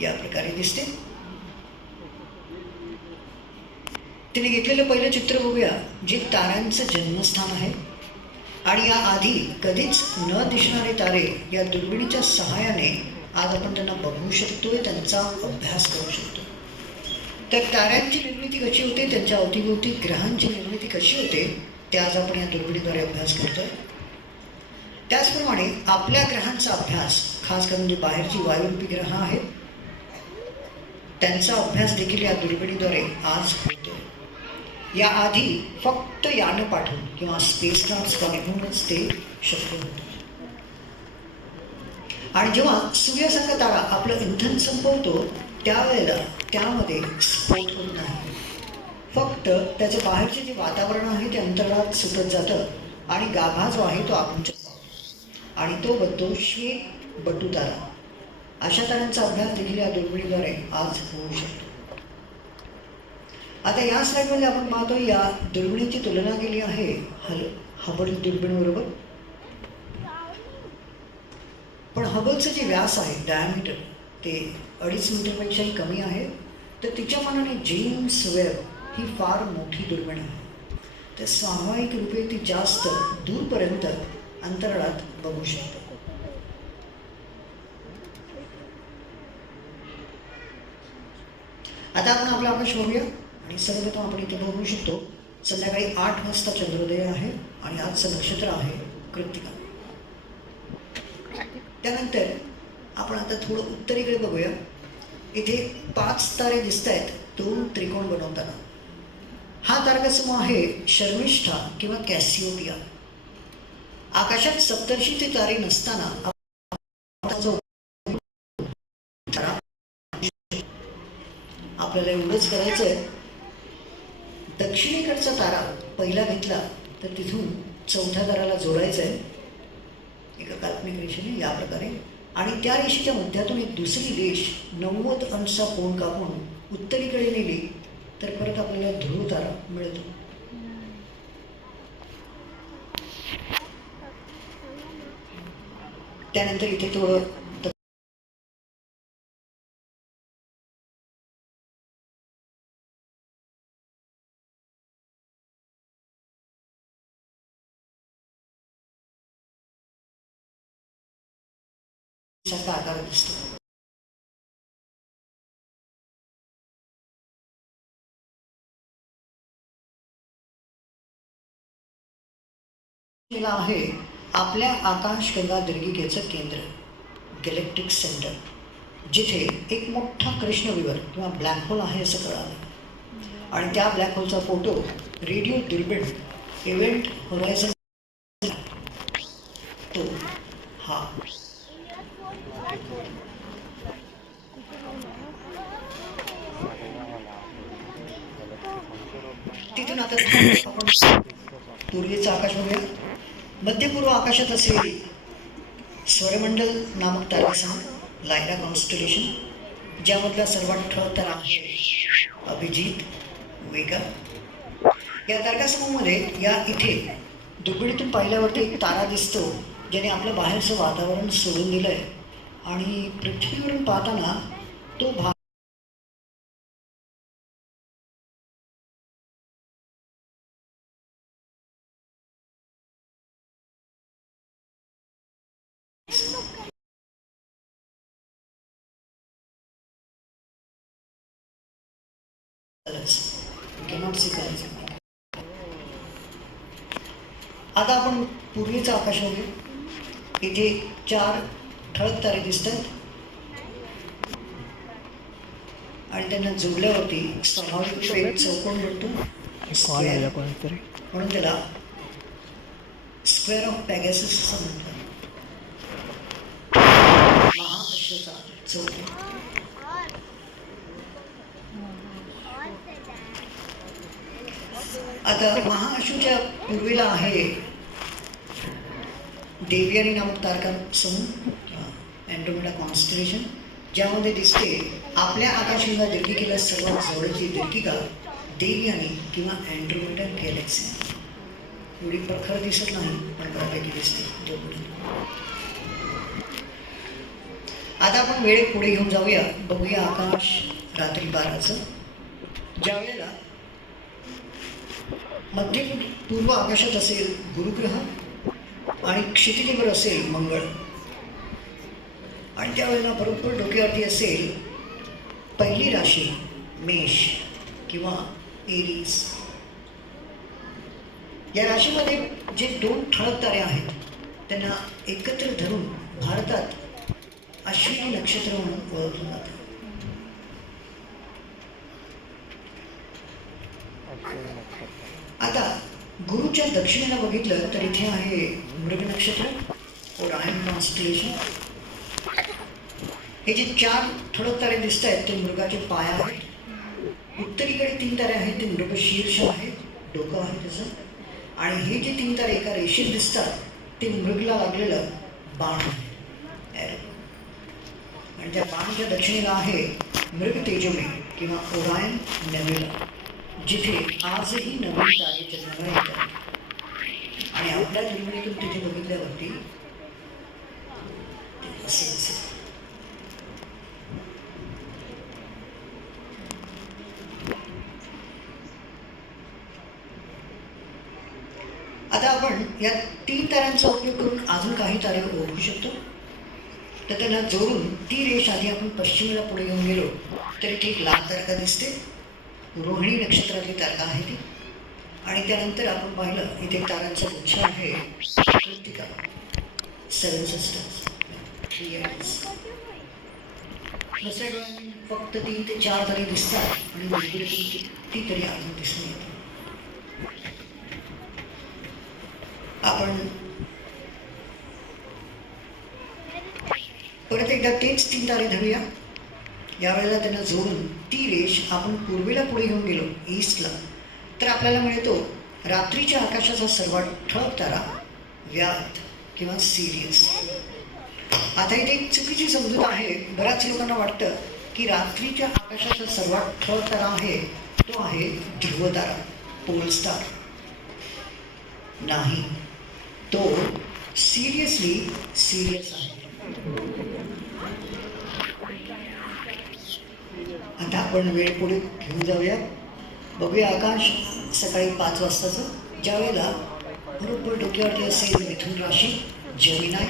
या प्रकारे दिसते. तिने घेतलेलं पहिलं चित्र बघूया, जे ताऱ्यांचं जन्मस्थान आहे. आणि या आधी कधीच न दिसणारे तारे या दुर्बिणीच्या सहाय्याने आज आपण त्यांना बघू शकतोय, त्यांचा अभ्यास करू शकतो. तर ताऱ्यांची निर्मिती कशी होते, त्यांच्या अवतीभोवती ग्रहांची निर्मिती कशी होते, ते आज आपण या दुर्बिणीद्वारे अभ्यास करतोय. त्याचप्रमाणे आपल्या ग्रहांचा अभ्यास, खास करून जे बाहेरची वायुरूपी ग्रह आहेत, त्यांचा अभ्यास देखील या दुर्बिणीद्वारे आज होतो. याआधी फक्त यानं पाठवून किंवा स्पेसक्राफ्ट पाठवूनच ते शक्य होतं. आणि जेव्हा सूर्यासारखा तारा आपलं इंधन संपवतो त्यावेळेला त्यामध्ये स्फोट होत नाही, फक्त त्याचं बाहेरचे जे वातावरण आहे ते अंतराळात सुटत जातं आणि गाभा जो आहे तो आकुंचन पावतो आणि तो बनतो श्वेत बटू तारा. अशा ताऱ्यांचा अभ्यास देखील या दुर्बिणीद्वारे आज होऊ शकतो. आता या स्लाइडमध्ये आपण पाहतो, या दुर्बिणीची तुलना केली आहे हबल दुर्बिणीबरोबर. पण हबलचं जे व्यास आहे, डायमीटर, ते 2.5 मीटरपेक्षाही कमी आहे. तर तिच्या मानाने जेम्स वेब ही फार मोठी दुर्बिण आहे. तर स्वाभाविक रूपे ती जास्त दूरपर्यंत अंतराळात बघू शकते. आता आपण आपला अभ्यास बघूया. आणि सर्वप्रथम आपण इथे बघू शकतो, संध्याकाळी 8 वाजता चंद्रोदय आहे आणि आजचं नक्षत्र आहे कृत्तिका. त्यानंतर आपण आता थोडं उत्तरेकडे बघूया. इथे 5 तारे दिसत आहेत 2 त्रिकोण बनवताना. हा तारकासमूह आहे शर्मिष्ठा किंवा कॅसिओपिया. आकाशात सप्तर्षीचे तारे नसताना आपल्याला एवढंच करायचं आहे, दक्षिणेकडचा तारा पहिला घेतला तर तिथून चौथ्या ताराला जोडायचं आहे एका काल्पनिक रेषेने या प्रकारे. आणि त्या रेषेच्या मध्यातून एक दुसरी रेष 90 अंशचा कोन कापून उत्तरेकडे नेली तर परत आपल्याला ध्रुव तारा मिळतो. त्यानंतर इथे थोडं सारखा आकार दिसतो. आहे आपल्या आकाशगंगा दीर्घिकेचं केंद्र, गॅलेक्टिक सेंटर, जिथे एक मोठा कृष्णविवर किंवा ब्लॅक होल आहे असं कळालं. आणि त्या black होलचा photo radio दुर्बिण event horizon तो हा. तिथून आता आपण पूर्वेचं आकाश बघूया. मध्यपूर्व आकाशात असलेली स्वरमंडल नामक तारासमूह, लायरा कॉन्स्टलेशन, ज्यामधला सर्वात ठळक तारा आहे अभिजित वेगा. या तारकासमूहामध्ये या इथे दुर्बिणीतून पाहिल्यावरती एक तारा दिसतो ज्याने आपलं बाहेरचं वातावरण सोडून दिलं आहे आणि पृथ्वीवरून पाहताना तो भाग आता आपण पूर्वीचं आकाश बघूया. इथे 4 ठळक तारे दिसत आहेत आणि त्यांना जोडल्यावरती स्वाभाविक एक चौकोन बनतो, म्हणून त्याला स्क्वेअर ऑफ पॅगॅसस असं म्हणतात. महाअश्वचा चौकोन. आता महाअश्वच्या पूर्वेला आहे देवयानी नामक तारका समूह, अँड्रोमेडा कॉन्स्टलेशन, ज्यामध्ये दिसते आपल्या आकाशगंगा दीर्घिकेला सर्वात जवळची दीर्घिका देवयानी किंवा अँड्रोमेडा गॅलेक्सी. एवढी प्रखर दिसत नाही पण बऱ्यापैकी दिसते. आता आपण वेळ पुढे घेऊन जाऊया, बघूया आकाश रात्री 12चं, ज्या वेळेला मध्य पूर्व आकाशात असेल गुरुग्रह आणि क्षितिजेवर असेल मंगळ, आणि त्यावेळेला बरोबर डोक्यावरती असेल पहिली राशी मेष किंवा एरीज. या राशीमध्ये जे 2 ठळक तारे आहेत त्यांना एकत्र धरून भारतात अश्विनी नक्षत्र म्हणून ओळखलं जातं. आता गुरुच्या दक्षिणेला बघितलं तर इथे आहे मृग नक्षत्र, ओरायन कॉन्स्टलेशन. हे जे 4 ठळक तारे दिसत आहेत ते मृगाचे पाय आहेत. उत्तरीकडे 3 तारे आहेत ते मृगशीर्ष आहेत, डोकं आहे त्याचं. आणि हे जे 3 तारे एका रेषेत दिसतात ते मृगला लागलेलं बाण आहे. आणि त्या बाणच्या दक्षिणेला आहे मृग तेजोमे किंवा ओरायन नेब्युला, जिथे आजही नवीन तारे जन्माला येतात. आणि आपल्या दुर्बिणीतून तिथे बघितल्यावरती ते असं दिसतं. आता आपण या 3 ताऱ्यांचा उपयोग करून अजून काही तारे ओळखू शकतो. तर त्यांना जोडून ती रेष आधी आपण पश्चिमेला पुढे घेऊन गेलो तर इथे एक लाल तारका दिसते, रोहिणी नक्षत्रातली तारका आहे ती. आणि त्यानंतर आपण पाहिलं इथे तारांचा गुच्छ आहे कृत्तिका, 7 सिस्टर्स, 3 आईज. दुसऱ्या डोळ्यांनी फक्त 3 ते 4 तारे दिसतात आणि उजवीकडे किती तरी अजून दिसून येतात. आपण परत एकदा तेच 3 तारे धरूया. यावेळेला त्यांना जोडून ती रेष आपण पूर्वेला पुढे घेऊन गेलो ईस्टला तर आपल्याला मिळतो रात्रीच्या आकाशाचा सर्वात ठळक तारा व्याध किंवा सिरियस. आता इथे एक चुकीची समजूत आहे. बऱ्याच लोकांना वाटतं की रात्रीच्या आकाशाचा सर्वात ठळक तारा आहे तो आहे ध्रुव तारा, पोल स्टार. नाही, तो सिरियसली सिरियस आहे. आता आपण वेळ पुढे घेऊन जाऊया, बघूया आकाश सकाळी 5 वाजताचं, ज्या वेळेला बरोबर डोक्यावरती असेल मिथुन राशी, जेमिनाय,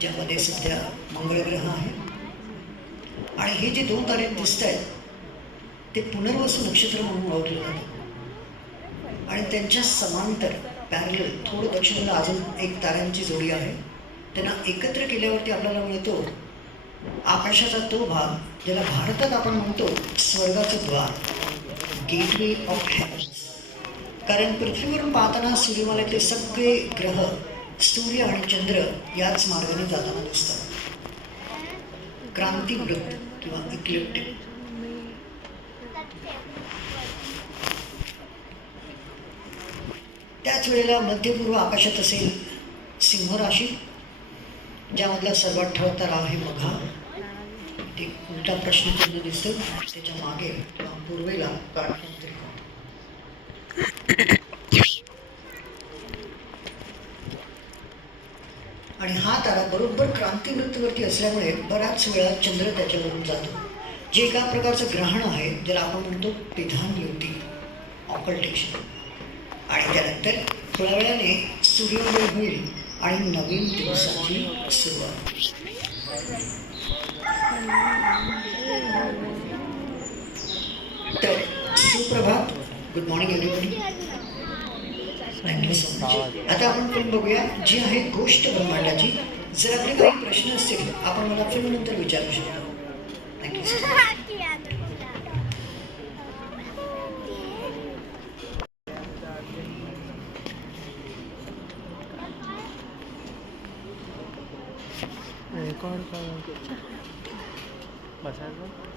ज्यामध्ये सध्या मंगळ ग्रह आहे. आणि हे जे 2 तारे दिसत आहेत ते पुनर्वसू नक्षत्र म्हणून ओळखले जातात. आणि त्यांच्या समांतर पॅरलल थोडं दक्षिणेला अजून एक ताऱ्यांची जोडी आहे. त्यांना एकत्र केल्यावरती आपल्याला मिळतो आकाशाचा तो भाग ज्याला भारतात आपण म्हणतो स्वर्गाचं द्वार, गेटवे ऑफ हेव्हन्स. कारण पृथ्वीवरून पाहताना सूर्यमालेतले सगळे ग्रह, सूर्य आणि चंद्र याच मार्गाने जाताना दिसतात. क्रांतिवृत्त किंवा इक्लिप्टिक. त्याच वेळेला मध्यपूर्व आकाशात असेल सिंह राशी, ज्यामधला सर्वात ठळक तारा आहे मघा. ते उलटा प्रश्नचिन्ह दिसतं, त्याच्या मागे किंवा पूर्वेला काटकोन त्रिकोण. आणि हा तारा बरोबर क्रांतिवृत्तवरती असल्यामुळे बऱ्याच वेळा चंद्र त्याच्यावरून जातो, जे एका प्रकारचं ग्रहण आहे ज्याला आपण म्हणतो पिधान युती, ऑकल्टेशन. आणि त्यानंतर थोड्या वेळाने सूर्योदय होईल आणि नवीन दिवसाची सुरुवात. तर सुप्रभात, good morning everybody, thank you so much. आता आपण फिल्म बघूया जी आहे गोष्ट ब्रह्मांडाची. जर आपले काही प्रश्न असतील आपण मला फिल्म नंतर विचारू शकता. Thank you so much. रेकॉर्ड बसायचं.